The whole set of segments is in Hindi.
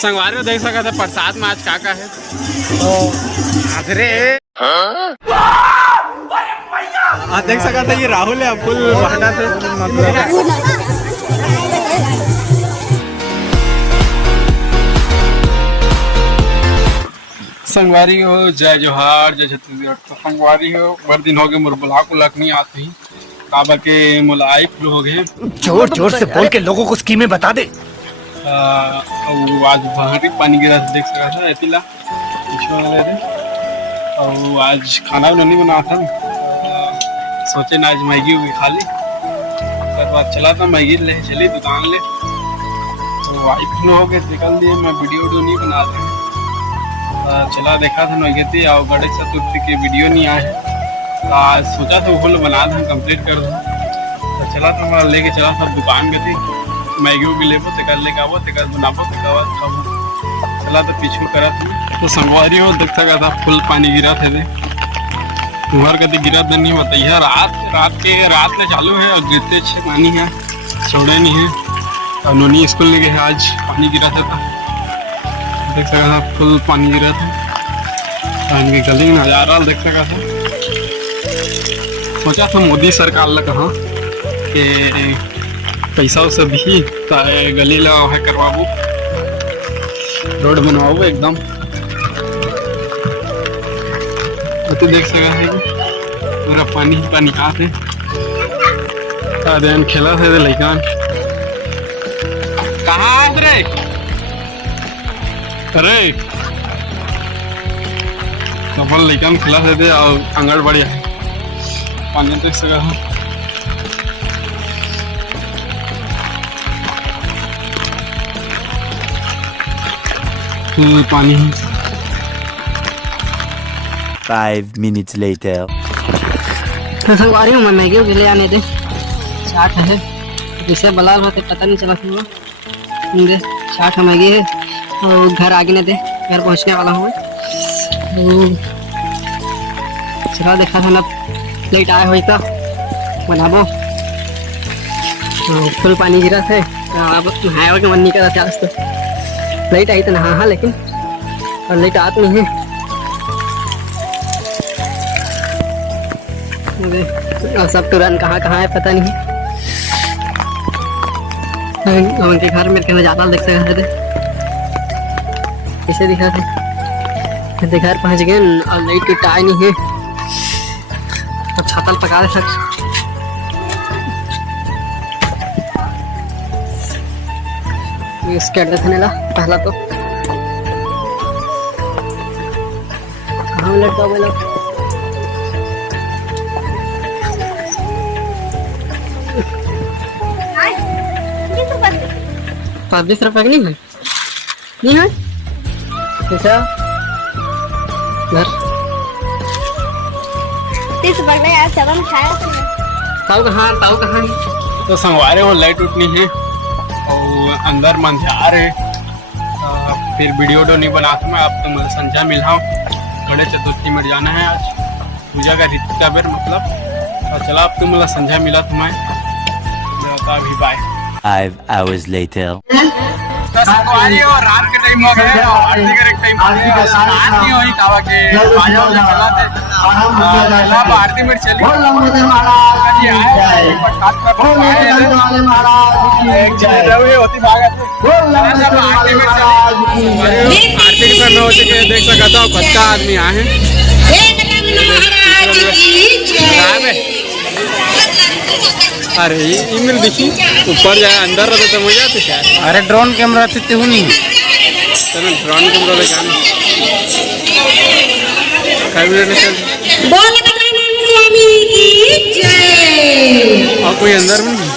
संगवारी देख सकते थे प्रसाद में आज का है आधरे देख सकते थे ये राहुल है फुल भागा थे मतलब संगवारी हो जय जोहार जय छत्तीसगढ़। तो संगवारी हो बड़ दिन हो गए मोर बुलाक उलाक नहीं आते ही काबर के मुलाई फ्लू हो गए। जोर जोर से बोल के लोगों को स्कीमें बता दे। आज भारी पानी गिरा देख सका था एतिला और आज खाना भी नहीं बना था सोचे ना आज मैगी होगी खा ली उसके बाद चला था मैगी ले चली दुकान ले तो आई फ्लू हो गए निकल दिए। मैं वीडियो नहीं बना रहा चला देखा था मैगी थी और गणेश चतुर्थी की वीडियो नहीं आए तो आज सोचा था वो बना था कंप्लीट कर दूँ तो चला था मैं लेके चला था दुकान गई थी मैगी भी लेबो तो कर लेके आवो तो कर बनाबो तो कर खाबो चला तो पीछू करा था तो संगवारी हो देख सका था फुल पानी गिरा थे घर कभी गिरा तो नहीं होता है रात में चालू है और गिरते अच्छे पानी है छोड़े नहीं है और नोनी स्कूल ले गए आज पानी गिरा था देख सका था फुल पानी गिरा था इनकी गली में नजारा देख सका था। सोचा था मोदी सरकार ने कहा कि पैसा उसे भी गली ला है करवाबू रोड बनवाबू एकदम तो देख सका है पूरा पानी ही पानी आते देन खेला थे लड़का कहाँ रे अरे कपल लड़का खेला थे और आंगनबाड़ी पानी देख सका है पानी 5 minutes later. तो संगवारी हूँ मैं मैगी के लिए आने दे चाट है जिसे बलाल होते पता नहीं चला था मुझे चाट है मैगी है और घर आगे नहीं दे घर पहुँचने वाला हूँ चला देखा था ना लेट आया हुई था बनाबो फुल पानी गिरा थे अब नहाया के मन नहीं कर रहा था तो लाइट आई तो नहा लेकिन और लाइट आत नहीं है और सब तुरंत कहाँ है पता नहीं उनके घर में नजारा देख सकते थे कैसे दिखा थे घर पहुँच गए और लाइट उट आई नहीं है अब छातल पका दे सक स्कैट देने ला पहला तो हम लड़का बोला 20 रुपए नहीं है नहीं है कैसा घर 30 रुपए यार चलन खाया ताऊ कहाँ तो संगवारे वो लाइट उठनी है और अंदर मंझार है फिर वीडियो नहीं बनाता मैं अब तो मुझे संध्या मिला गणेश चतुर्थी में जाना है आज पूजा का रीति का बेर मतलब और चला अब तो मुझे संध्या मिला तुम्हें अभी बाय 5 hours later. संगवारी हो रात के टाइम हो गए और आरती करे टाइम हो गया रात नहीं हुई कावा के बाजा वाजा चला थे सब आरती में चली आज आए प्रसाद का महाराज एक जय होती भागा थे सब आरती में चली आरती के समय हो चुके देख सका था कच्चा आदमी आए हैं अरे ईमेल देखी ऊपर जाए अंदर रहते तो मजा आती क्या। अरे ड्रोन कैमरा तो हूँ नहीं चलो ड्रोन कैमरा ले जाना और कोई अंदर में नहीं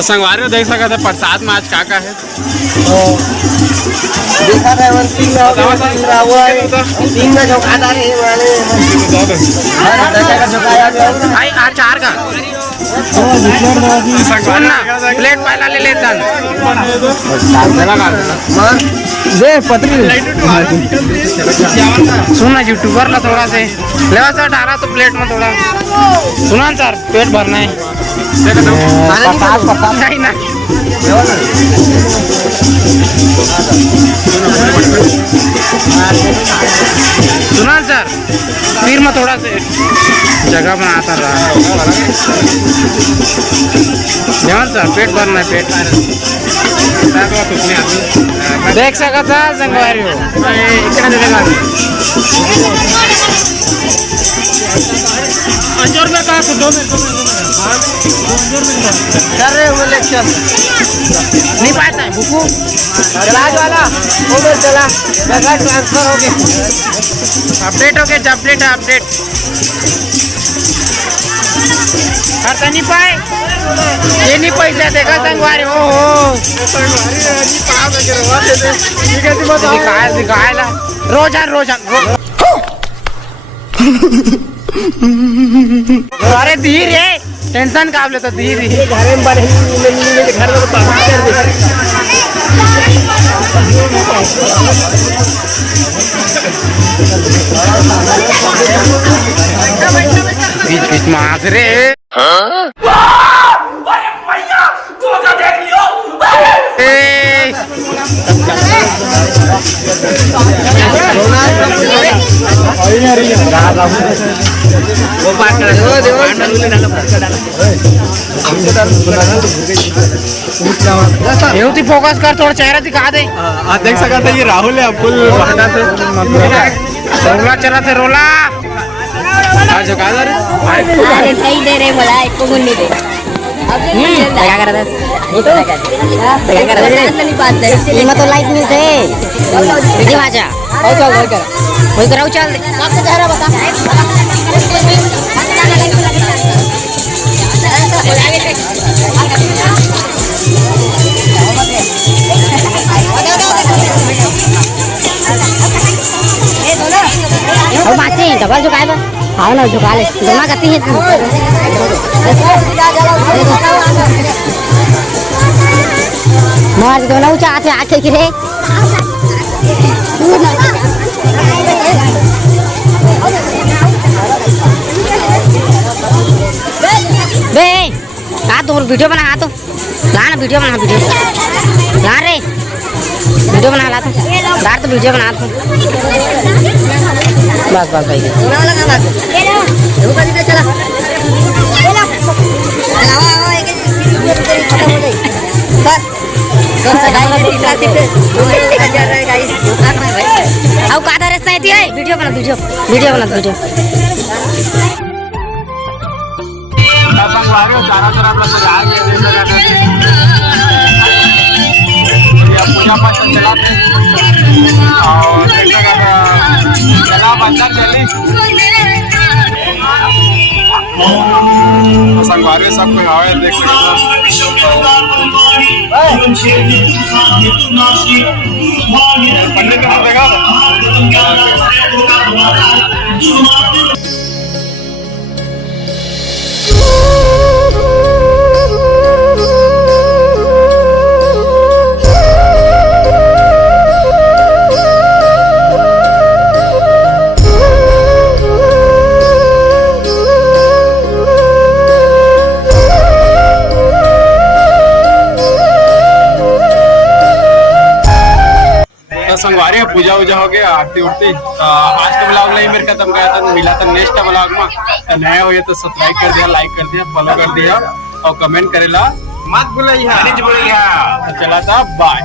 तो संगवारी देख सकते थे प्रसाद में आज का है देखा था मन सिंह ना हुआ है सिंह ना जो खाता है वाले का झुकाया भाई अचार का सुन ना प्लेट पहला ले लेता दे पतली सुन ना यूट्यूबर ला थोड़ा से लेवा सर डाला तो प्लेट में थोड़ा सुना सर पेट भरना है नहीं ना सुना सर फिर मैं थोड़ा से जगह बनाता रहा ध्यान सर पेट भरना है पेट देख सका था संगवारी हो कर रहे हुए इलेक्शन नहीं पाता है बुकू राज वाला उधर चला पैसा ट्रांसफर हो गया अपडेट हो गया अपडेट है अपडेट करता नहीं पाए ये नहीं पैसा देखा संगवारी हो दिखाएला रोजान अरे धीर है टेंशन का लेता धीर ही घर में बड़े घर में पास कर दे बीच बीच में आस रे फोकस कर थोड़ा चेहरा दिखा दे देख सकते थे ये राहुल है अब्दुल वाहदा से रोला चला थे रोला आज झुका दे अरे नहीं दे रहे बोला एक को नहीं दे क्या कर रहा क्या कर रहा नहीं बात है इसलिए मैं तो लाइट नहीं थे वीडियो आजा हो चल हो कर कोई कराओ चल आपसे चेहरा बता और बातें डबल झुकाए बा हाँ ना झुका ले जमा करती है मार दो ना ऊंचा आते आके गिरे बे आ तो वीडियो बना तो ला ना वीडियो बना वीडियो ला रे वीडियो बना ला तो ला तो वीडियो बना तो बस बस भाई चला अब का रास्ता है वीडियो बना वीडियो वीडियो बना वीडियो पूजा पाठ चलाते और अंदर जल्दी संगवारी सब कोई आवे देख पंडित ने देखा संगवारी है पूजा वूजा हो गया आरती उरती आज का ब्लॉग नहीं मेरे खत्म गया था मिला था नेक्स्ट ब्लॉग में नया हो तो सब्सक्राइब कर दिया लाइक कर दिया फॉलो कर दिया और कमेंट करेला मत भूलिए चला था बाय।